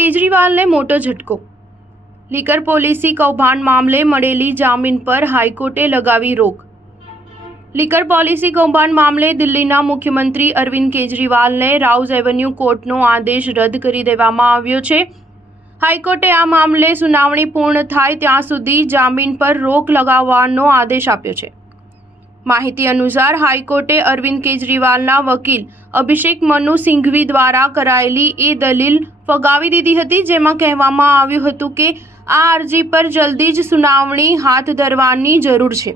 કેજરીવાલને મોટો ઝટકો। Liquor policy કૌભાંડ મામલે મળેલી જામીન પર હાઈકોર્ટે લગાવી રોક। લીકર પોલિસી કૌભાંડ મામલે દિલ્હીના મુખ્યમંત્રી અરવિંદ કેજરીવાલને રાઉઝ એવન્યુ કોર્ટનો આદેશ રદ કરી દેવામાં આવ્યો છે। હાઈકોર્ટે આ મામલે સુનાવણી પૂર્ણ થાય ત્યાં સુધી જામીન પર રોક લગાવવાનો આદેશ આપ્યો છે। માહિતી અનુસાર હાઈકોર્ટે અરવિંદ કેજરીવાલના વકીલ અભિષેક મનુ સિંઘવી દ્વારા કરાયેલી એ દલીલ ફગાવી દીધી હતી, જેમાં કહેવામાં આવ્યું હતું કે આ અરજી પર જલ્દી જ સુનાવણી હાથ ધરવાની જરૂર છે।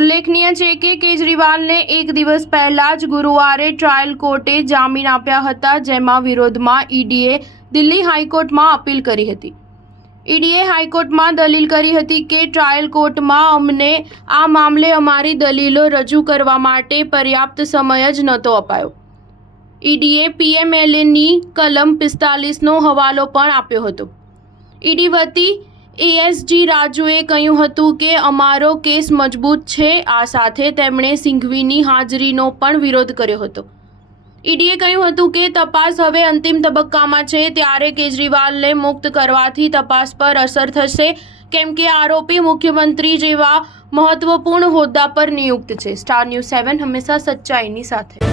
ઉલ્લેખનીય છે કે કેજરીવાલને એક દિવસ પહેલા જ ગુરુવારે ટ્રાયલ કોર્ટે જામીન આપ્યા હતા, જેમાં વિરોધમાં ઈડીએ દિલ્હી હાઈકોર્ટમાં અપીલ કરી હતી। ઈડીએ હાઈકોર્ટમાં દલીલ કરી હતી કે ટ્રાયલ કોર્ટમાં અમને આ મામલે અમારી દલીલો રજૂ કરવા માટે પર્યાપ્ત સમય જ નહોતો અપાયો। ઈડીએ પીએમએલએની કલમ 45નો હવાલો પણ આપ્યો હતો। ઈડી વતી એએસજી રાજુએ કહ્યું હતું કે અમારો કેસ મજબૂત છે। આ સાથે તેમણે સિંઘવીની હાજરીનો પણ વિરોધ કર્યો હતો। ઈડીએ કહ્યું હતું કે તપાસ હવે અંતિમ તબક્કામાં છે, ત્યારે કેજરીવાલને મુક્ત કરવાથી તપાસ પર અસર થશે, કેમ કે આરોપી મુખ્યમંત્રી જેવા મહત્વપૂર્ણ હોદ્દા પર નિયુક્ત છે। સ્ટાર ન્યૂઝ 7 હંમેશા સચ્ચાઈની સાથે।